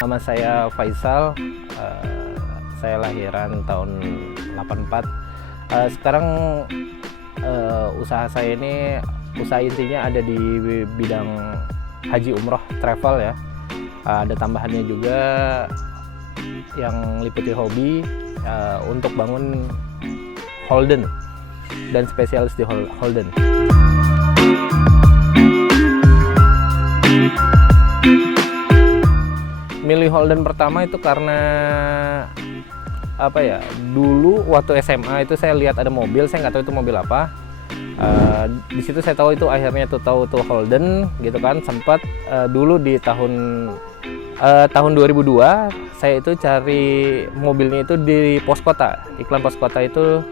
Nama saya Faisal, saya lahiran tahun 84. Sekarang usaha saya ini, usaha intinya ada di bidang haji umroh travel ya. Ada tambahannya juga yang liputi hobi untuk bangun Holden dan spesialis di Holden. Milih Holden pertama itu karena apa ya, dulu waktu SMA itu saya lihat ada mobil, saya nggak tahu itu mobil apa. Di situ saya tahu itu, akhirnya tahu Holden gitu kan. Sempat dulu di tahun 2002 saya itu cari mobilnya itu di pos kota, iklan pos kota itu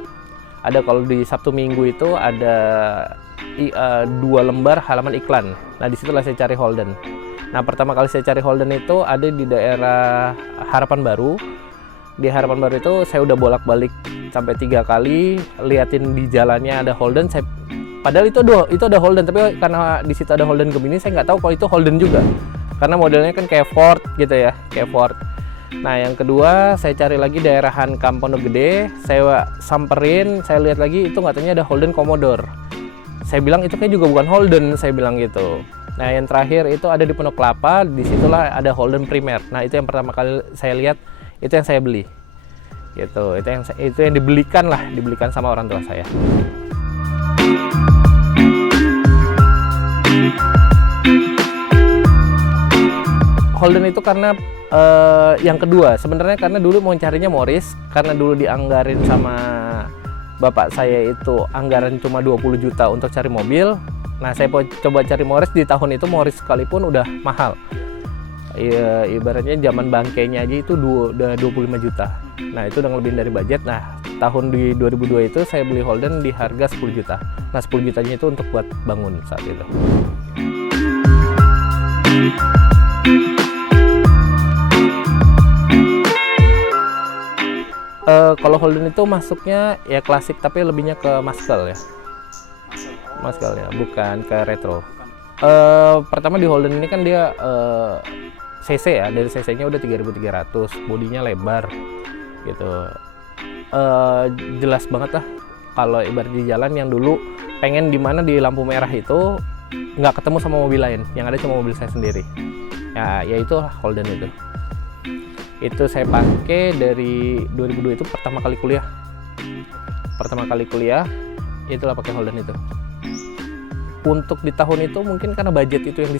ada, kalau di Sabtu Minggu itu ada 2 lembar halaman iklan. Nah disitulah saya cari Holden. Nah pertama kali saya cari Holden itu ada di daerah Harapan Baru. Di Harapan Baru itu saya udah bolak-balik sampai 3 kali liatin di jalannya ada Holden. Padahal itu ada Holden, tapi karena di situ ada Holden Gemini, saya nggak tahu kalau itu Holden juga. Karena modelnya kan kayak Ford gitu ya, kayak Ford. Nah yang kedua saya cari lagi daerah Hankam Pondok Gede, saya samperin, saya lihat lagi itu katanya ada Holden Commodore. Saya bilang itu kayak juga bukan Holden, saya bilang gitu. Nah yang terakhir itu ada di Pondok Kelapa, disitulah ada Holden Primer. Nah itu yang pertama kali saya lihat, itu yang saya beli. Gitu, itu yang dibelikan sama orang tua saya. Holden itu karena yang kedua sebenarnya, karena dulu mau carinya Morris, karena dulu dianggarin sama bapak saya itu anggaran cuma 20 juta untuk cari mobil. Nah saya coba cari Morris, di tahun itu Morris sekalipun udah mahal. Ibaratnya zaman bangkainya aja itu udah 25 juta. Nah itu udah ngelebihin dari budget. Nah tahun di 2002 itu saya beli Holden di harga 10 juta. Nah 10 jutanya itu untuk buat bangun saat itu. Kalau Holden itu masuknya ya klasik, tapi lebihnya ke muscle ya. Muscle ya, bukan ke retro. Pertama di Holden ini kan dia CC ya, dari CC-nya udah 3300, bodinya lebar gitu. Jelas banget lah kalau ibarat di jalan, yang dulu pengen di mana di lampu merah itu nggak ketemu sama mobil lain, yang ada cuma mobil saya sendiri. Ya itu Holden itu. Itu saya pakai dari 2002, itu pertama kali kuliah. Itulah pakai Holden itu. Untuk di tahun itu mungkin karena budget itu yang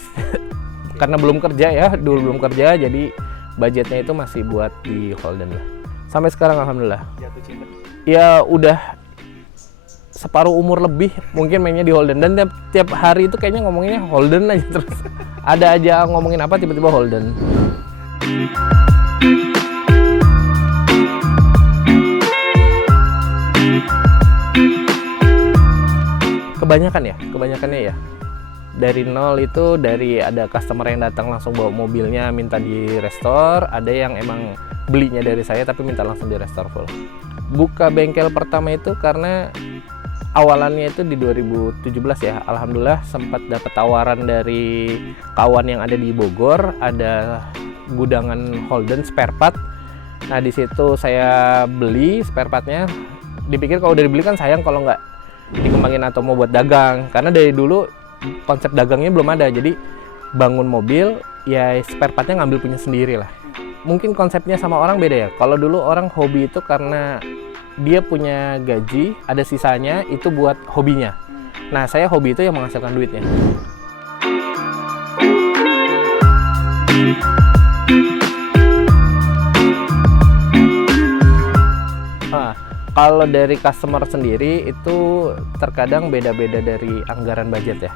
karena belum kerja ya, dulu belum kerja, jadi budgetnya itu masih buat di Holden lah. Sampai sekarang alhamdulillah. Jatuh cinta? Ya udah separuh umur lebih mungkin mainnya di Holden, dan tiap hari itu kayaknya ngomonginnya Holden aja terus. Ada aja ngomongin apa tiba-tiba Holden. Kebanyakannya ya dari nol itu, dari ada customer yang datang langsung bawa mobilnya minta di restore, ada yang emang belinya dari saya tapi minta langsung di restore full. Buka bengkel pertama itu karena awalannya itu di 2017 ya, alhamdulillah sempat dapat tawaran dari kawan yang ada di Bogor, ada gudangan Holden spare part. Nah di situ saya beli spare partnya, dipikir kalau udah dibeli kan sayang kalau nggak dikembangin atau mau buat dagang, karena dari dulu konsep dagangnya belum ada, jadi bangun mobil ya spare partnya ngambil punya sendiri lah. Mungkin konsepnya sama orang beda ya. Kalau dulu orang hobi itu karena dia punya gaji, ada sisanya itu buat hobinya. Nah saya hobi itu yang menghasilkan duitnya. Kalau dari customer sendiri itu terkadang beda-beda dari anggaran budget ya.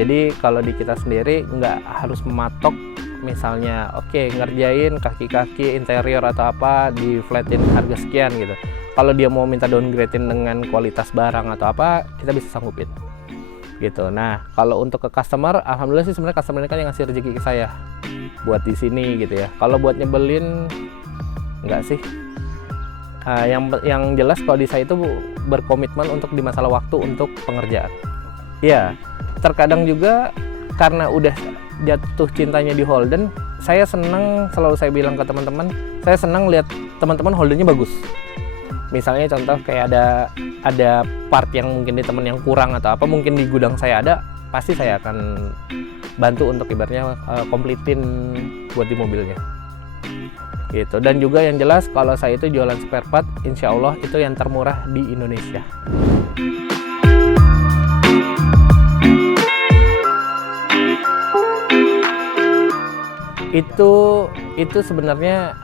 Jadi kalau di kita sendiri nggak harus mematok, misalnya oke, ngerjain kaki-kaki interior atau apa di flatin harga sekian gitu. Kalau dia mau minta downgrade-in dengan kualitas barang atau apa, kita bisa sanggupin gitu. Nah kalau untuk ke customer, alhamdulillah sih sebenarnya customer ini kan yang ngasih rezeki ke saya buat di sini gitu ya. Kalau buat nyebelin nggak sih. Yang jelas kalau di saya itu berkomitmen untuk di masalah waktu untuk pengerjaan. Ya, terkadang juga karena udah jatuh cintanya di Holden, saya senang, selalu saya bilang ke teman-teman, saya senang lihat teman-teman Holdennya bagus. Misalnya contoh kayak ada part yang mungkin di teman yang kurang atau apa, mungkin di gudang saya ada, pasti saya akan bantu untuk ibaratnya kompletin buat di mobilnya. Gitu. Dan juga yang jelas kalau saya itu jualan spare part, insya Allah itu yang termurah di Indonesia. Itu sebenarnya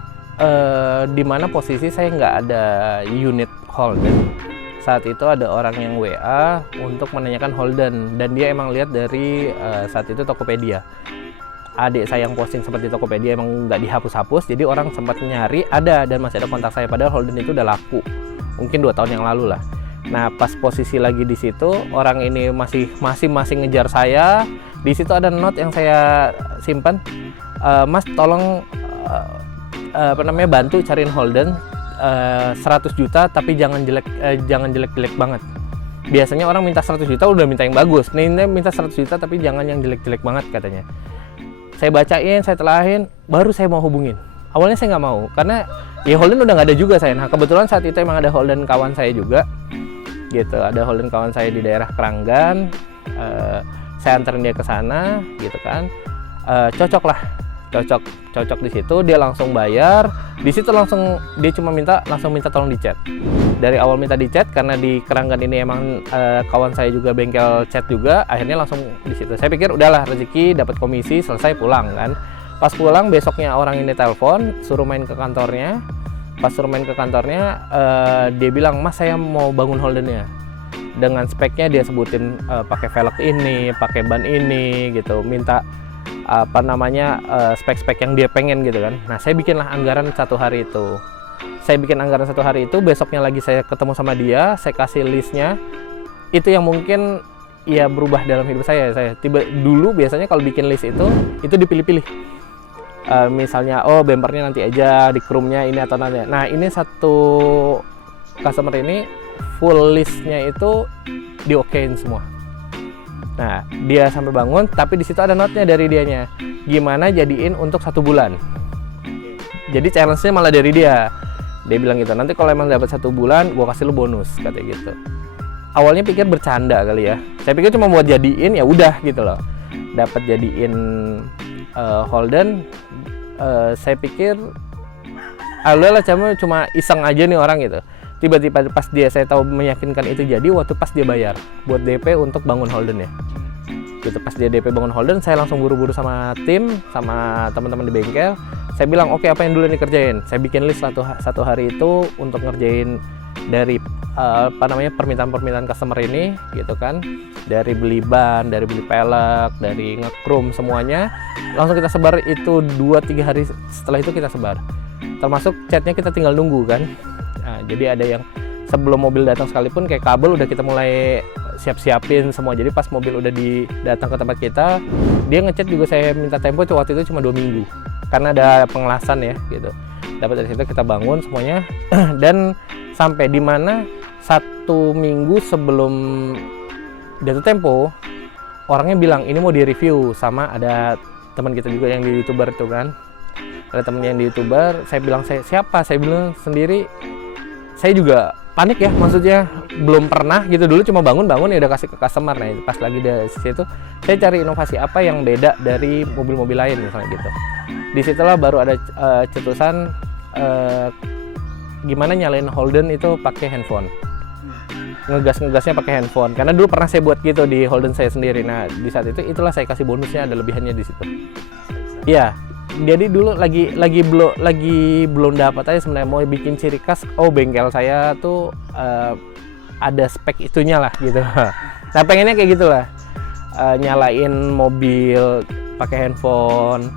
di mana posisi saya nggak ada unit Holden. Saat itu ada orang yang WA untuk menanyakan Holden, dan dia emang lihat dari saat itu Tokopedia. Adik saya yang posting seperti Tokopedia emang nggak dihapus-hapus, jadi orang sempat nyari ada dan masih ada kontak saya, padahal Holden itu udah laku mungkin 2 tahun yang lalu lah. Nah pas posisi lagi di situ, orang ini masih ngejar saya. Di situ ada note yang saya simpan, Mas tolong bantu cariin Holden 100 juta tapi jangan jelek banget. Biasanya orang minta 100 juta udah minta yang bagus, nih minta 100 juta tapi jangan yang jelek banget katanya. Saya bacain, saya telahin, baru saya mau hubungin. Awalnya saya nggak mau, karena ya Holden udah nggak ada juga saya. Nah kebetulan saat itu emang ada Holden kawan saya juga, gitu. Ada Holden kawan saya di daerah Keranggan. Saya anterin dia ke sana, gitu kan. Cocok di situ. Dia langsung bayar. Di situ langsung dia cuma minta tolong dicat. Dari awal minta dicat karena di Keranggan ini emang kawan saya juga bengkel cat juga, akhirnya langsung di situ. Saya pikir udahlah rezeki, dapat komisi, selesai pulang kan. Pas pulang besoknya orang ini telepon, suruh main ke kantornya. Pas suruh main ke kantornya, dia bilang, "Mas, saya mau bangun Holdennya." Dengan speknya dia sebutin pakai velg ini, pakai ban ini gitu, minta spek-spek yang dia pengen gitu kan. Nah saya bikinlah anggaran 1 hari itu. Besoknya lagi saya ketemu sama dia, saya kasih listnya. Itu yang mungkin ya berubah dalam hidup saya. Dulu biasanya kalau bikin list itu dipilih-pilih. Misalnya bempernya nanti aja, di chrome-nya ini atau nanti. Nah ini satu customer ini full listnya itu diokein semua. Nah dia sampai bangun, tapi di situ ada note-nya dari dianya, gimana jadiin untuk 1 bulan. Jadi challenge-nya malah dari dia. Dia bilang gitu, nanti kalau emang dapat 1 bulan, gua kasih lu bonus, katanya gitu. Awalnya pikir bercanda kali ya. Saya pikir cuma buat jadiin, ya udah gitu loh. Dapat jadiin Holden. Saya pikir, alhamdulillah cuma iseng aja nih orang gitu. Tiba-tiba pas saya tahu meyakinkan itu jadi, waktu pas dia bayar buat DP untuk bangun Holden ya. Gitu, pas dia DP bangun Holden, saya langsung buru-buru sama tim, sama teman-teman di bengkel. Saya bilang, oke, apa yang dulu dikerjain? Saya bikin list satu hari itu untuk ngerjain dari permintaan customer ini, gitu kan. Dari beli ban, dari beli pelek, dari nge-chrome semuanya. Langsung kita sebar itu 2-3 hari setelah itu kita sebar. Termasuk catnya kita tinggal nunggu kan. Nah, jadi ada yang sebelum mobil datang sekalipun kayak kabel udah kita mulai siap-siapin semua. Jadi pas mobil udah datang ke tempat kita, dia ngecat juga saya minta tempo waktu itu cuma 2 minggu. Karena ada pengelasan ya gitu. Dapat dari situ kita bangun semuanya dan sampai di mana 1 minggu sebelum jatuh tempo, orangnya bilang ini mau di-review sama ada teman kita juga yang di YouTuber itu kan. Ada temennya yang di YouTuber, saya bilang siapa? Saya bilang sendiri. Saya juga panik ya, maksudnya belum pernah gitu, dulu cuma bangun ya udah kasih ke customer. Nah pas lagi di situ saya cari inovasi apa yang beda dari mobil-mobil lain misalnya gitu. Disitulah baru ada cetusan gimana nyalain Holden itu pakai handphone, ngegasnya pakai handphone, karena dulu pernah saya buat gitu di Holden saya sendiri. Nah di saat itu itulah saya kasih bonusnya, ada lebihannya di situ. Iya. Jadi dulu lagi belum dapat aja sebenarnya mau bikin ciri khas. Bengkel saya tuh ada spek itunya lah gitu. Nah pengennya kayak gitulah, nyalain mobil pakai handphone,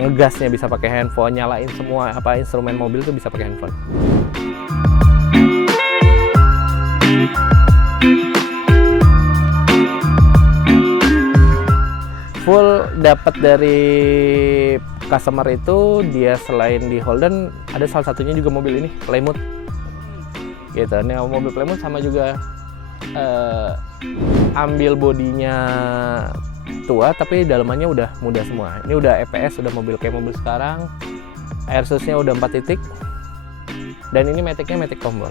ngegasnya bisa pakai handphone, nyalain semua instrumen mobil tuh bisa pakai handphone. Full dapat dari customer itu, dia selain di Holden ada salah satunya juga mobil ini Plymouth gitu. Ini mobil Plymouth sama juga ambil bodinya tua tapi dalamannya udah muda semua. Ini udah EPS, udah mobil kayak mobil sekarang. Air susnya udah 4 titik. Dan ini matic-nya matic tombol.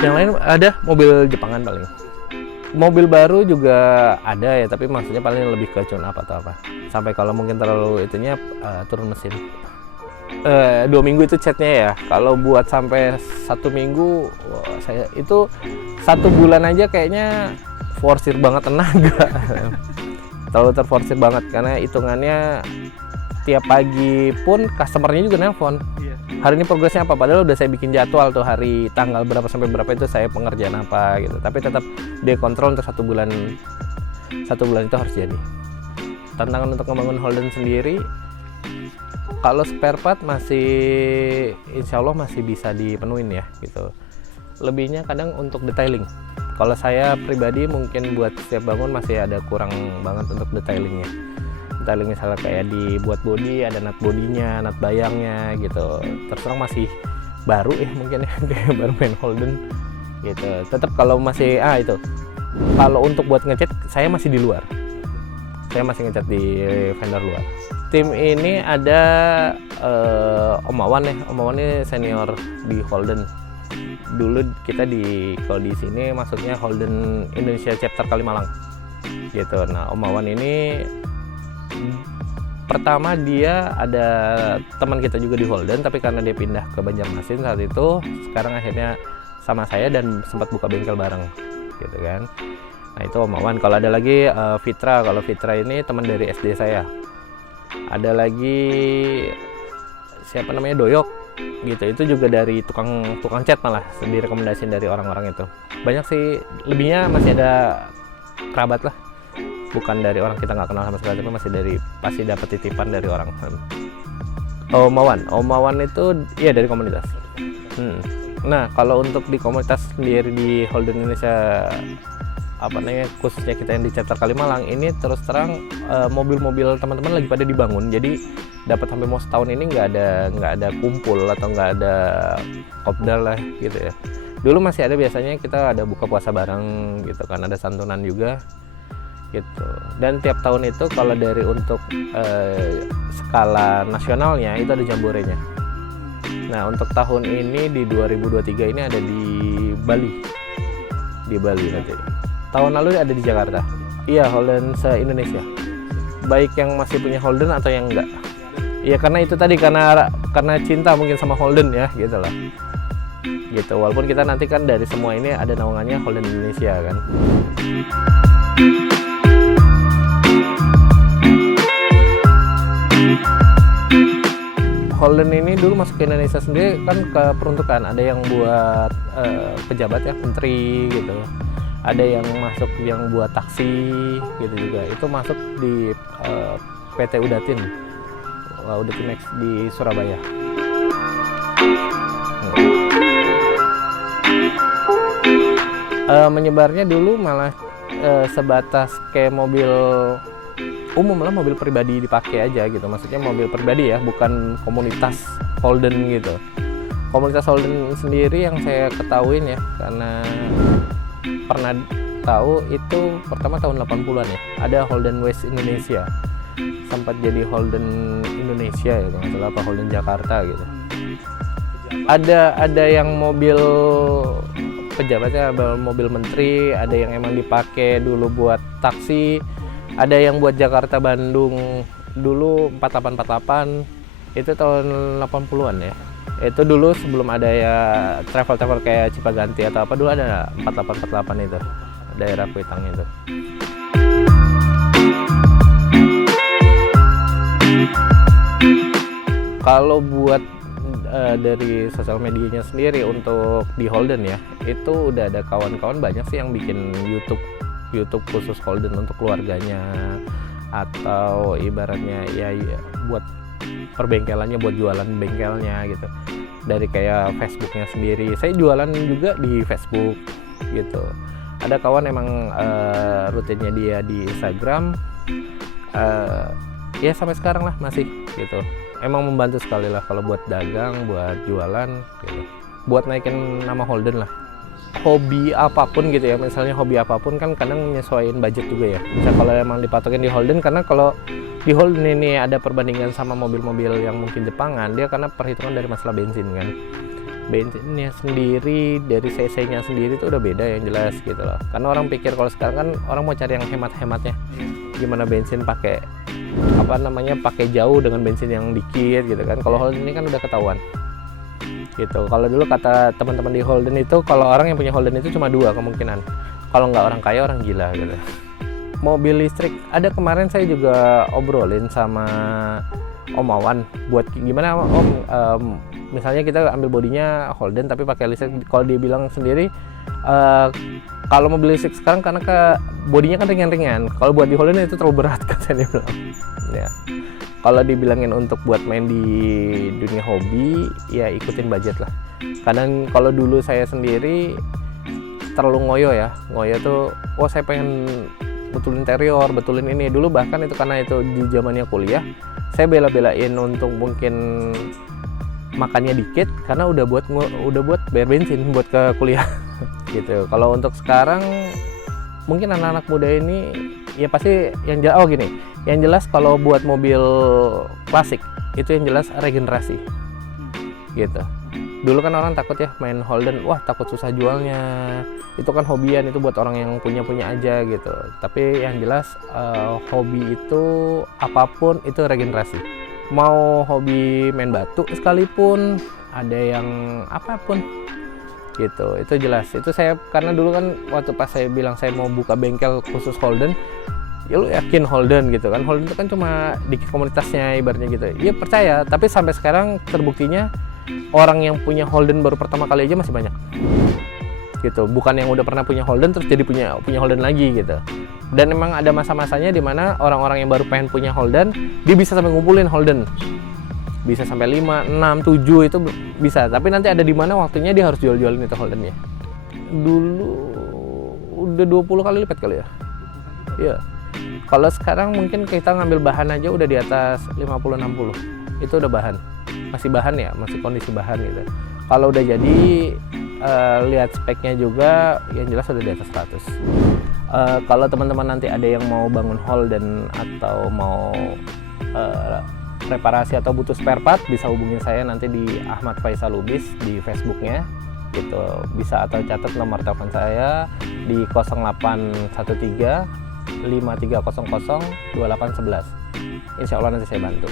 Yang lain ada mobil Jepangan paling. Mobil baru juga ada ya, tapi maksudnya paling lebih ke tune up atau apa. Sampai kalau mungkin terlalu itunya turun mesin. 2 minggu itu catnya ya. Kalau buat sampai 1 minggu, saya itu 1 bulan aja kayaknya forsir banget tenaga. Terlalu terforsir banget karena hitungannya tiap pagi pun customernya juga nelpon. Hari ini progresnya apa? Padahal udah saya bikin jadwal tuh hari tanggal berapa sampai berapa itu saya pengerjaan apa gitu. Tapi tetap dia kontrol untuk 1 bulan. 1 bulan itu harus jadi. Tantangan untuk membangun Holden sendiri, kalau spare part masih insya Allah masih bisa dipenuhin ya gitu. Lebihnya kadang untuk detailing. Kalau saya pribadi mungkin buat setiap bangun masih ada kurang banget untuk detailingnya. Detailing misalnya kayak dibuat body, ada nut bodinya, nut bayangnya gitu. Terus terang masih baru ya mungkin ya, kayak baru main Holden gitu. Tetap kalau masih itu. Kalau untuk buat ngecat saya masih di luar. Saya masih ngecat di vendor luar. Tim ini ada Om Awan ya. Om Awan ini senior di Holden. Dulu kita kalau di sini maksudnya Holden Indonesia chapter Kalimalang gitu. Nah, Om Awan ini pertama dia ada teman kita juga di Holden, tapi karena dia pindah ke Banjarmasin saat itu, sekarang akhirnya sama saya dan sempat buka bengkel bareng gitu kan. Nah, itu Om Awan. Kalau ada lagi Fitra. Kalau Fitra ini teman dari SD saya. Ada lagi siapa namanya, Doyok gitu, itu juga dari tukang cat, malah direkomendasiin dari orang-orang itu. Banyak sih, lebihnya masih ada kerabat lah, bukan dari orang kita nggak kenal sama sekali, tapi masih pasti dapat titipan dari orang. Om Awan itu ya dari komunitas. Nah, kalau untuk di komunitas sendiri di Holden Indonesia khususnya kita yang di chapter Kalimalang ini, terus terang mobil-mobil teman-teman lagi pada dibangun, jadi dapat sampai mau setahun ini nggak ada kumpul atau nggak ada kopdar lah gitu ya. Dulu masih ada, biasanya kita ada buka puasa bareng gitu kan, ada santunan juga gitu. Dan tiap tahun itu kalau dari untuk skala nasionalnya itu ada jamborenya. Nah, untuk tahun ini di 2023 ini ada di Bali nanti. Tahun lalu ada di Jakarta. Iya, Holden se-Indonesia. Baik yang masih punya Holden atau yang enggak. Iya, karena itu tadi karena cinta mungkin sama Holden ya, gitu lah. Gitu. Walaupun kita nanti kan dari semua ini ada naungannya Holden Indonesia kan. Holden ini dulu masuk ke Indonesia sendiri kan ke peruntukan, ada yang buat pejabat ya, menteri gitu. Ada yang masuk yang buat taksi gitu juga. Itu masuk di PT Udatin. Udatinex di Surabaya. Menyebarnya dulu malah sebatas kayak mobil umum lah, mobil pribadi dipakai aja gitu. Maksudnya mobil pribadi ya, bukan komunitas Holden gitu. Komunitas Holden sendiri yang saya ketahuin ya, karena pernah tahu itu pertama tahun 80-an ya, ada Holden West Indonesia, sempat jadi Holden Indonesia ya, kalau nggak salah, apa Holden Jakarta gitu. Ada yang mobil pejabatnya, mobil menteri, ada yang emang dipakai dulu buat taksi, ada yang buat Jakarta Bandung dulu 4848, itu tahun 80-an ya. Itu dulu sebelum ada ya travel kayak Cipaganti atau apa, dulu ada 4848 itu, daerah Kuitang itu. Kalau buat dari sosial medianya sendiri untuk di Holden ya, itu udah ada kawan-kawan banyak sih yang bikin YouTube khusus Holden untuk keluarganya, atau ibaratnya ya buat perbengkelannya, buat jualan bengkelnya gitu. Dari kayak Facebooknya sendiri, saya jualan juga di Facebook gitu. Ada kawan emang rutinnya dia di Instagram, ya sampai sekarang lah masih gitu. Emang membantu sekali lah kalau buat dagang, buat jualan gitu. buat naikin nama Holden lah. Hobi apapun gitu ya, misalnya hobi apapun kan kadang menyesuaikan budget juga ya. Misal kalau emang dipatokin di Holden, karena kalau di Holden ini ada perbandingan sama mobil-mobil yang mungkin Jepangan, dia karena perhitungan dari masalah bensin kan. Bensinnya sendiri, dari cc-nya sendiri itu udah beda yang jelas gitu loh. Karena orang pikir kalau sekarang kan orang mau cari yang hemat-hematnya. Gimana bensin pakai pakai jauh dengan bensin yang dikit gitu kan. Kalau Holden ini kan udah ketahuan. Gitu. Kalau dulu kata teman-teman di Holden itu, kalau orang yang punya Holden itu cuma 2 kemungkinan. Kalau nggak orang kaya, orang gila gitu. Mobil listrik ada, kemarin saya juga obrolin sama Om Awan buat gimana Om, misalnya kita ambil bodinya Holden tapi pakai listrik. Kalau dia bilang sendiri kalau mobil listrik sekarang karena bodinya kan ringan-ringan, kalau buat di Holden itu terlalu berat kan dia bilang. Ya. Kalau dibilangin untuk buat main di dunia hobi, ya ikutin budget lah. Kadang kalau dulu saya sendiri terlalu ngoyo ya. Ngoyo tuh, saya pengen betulin interior, betulin ini. Dulu bahkan itu karena itu di zamannya kuliah, saya bela-belain untuk mungkin makannya dikit karena udah buat bayar bensin buat ke kuliah gitu. Kalau untuk sekarang mungkin anak-anak muda ini ya pasti yang jelas kalau buat mobil klasik itu yang jelas regenerasi gitu. Dulu kan orang takut ya main Holden, wah takut susah jualnya, itu kan hobian, itu buat orang yang punya aja gitu. Tapi yang jelas hobi itu apapun itu regenerasi. Mau hobi main batu sekalipun, ada yang apapun gitu, itu jelas. Itu saya karena dulu kan waktu pas saya bilang saya mau buka bengkel khusus Holden, ya lu yakin Holden gitu kan. Holden itu kan cuma dikit komunitasnya ibaratnya gitu. Iya percaya, tapi sampai sekarang terbuktinya orang yang punya Holden baru pertama kali aja masih banyak gitu. Bukan yang udah pernah punya Holden terus jadi punya Holden lagi gitu. Dan memang ada masa-masanya di mana orang-orang yang baru pengen punya Holden, dia bisa sampai ngumpulin Holden. Bisa sampai 5, 6, 7 itu bisa. Tapi nanti ada di mana waktunya dia harus jual-jualin itu Holdennya. Dulu udah 20 kali lipat kali ya. Iya. Kalau sekarang mungkin kita ngambil bahan aja udah di atas 50-60. Itu udah bahan. Masih bahan ya, masih kondisi bahan gitu. Kalau udah jadi lihat speknya juga yang jelas udah di atas 100. Kalau teman-teman nanti ada yang mau bangun Holden atau mau reparasi atau butuh spare part, bisa hubungin saya nanti di Ahmad Faisal Lubis di Facebooknya gitu. Bisa atau catat nomor telepon saya di 0813 5300 2811. Insya Allah nanti saya bantu.